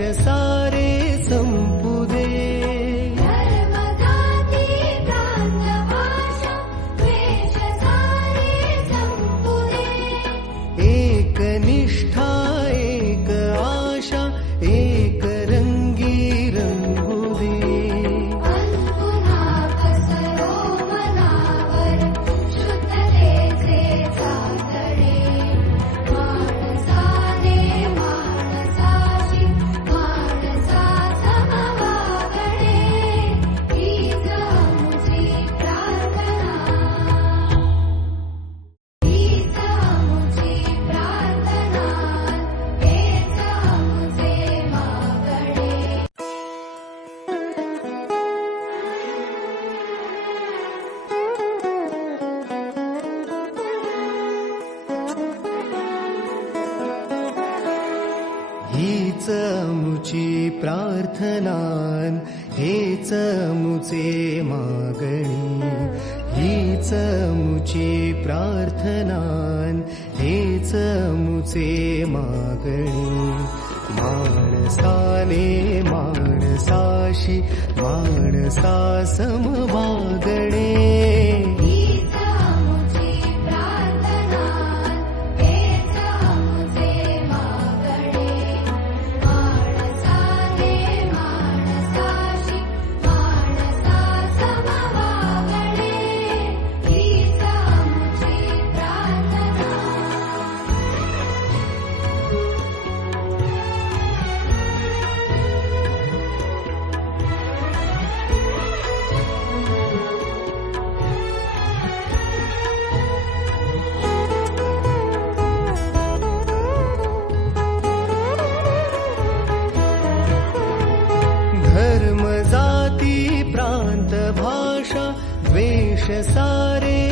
सारे सम हेच मुची प्रार्थनान हेच मुचे मागणी। हीच मुची प्रार्थनान हेच मुचे मागणी। माणसाने माणसाशी माणसा समवागणे जाती प्रान्तभाषा वेषसारे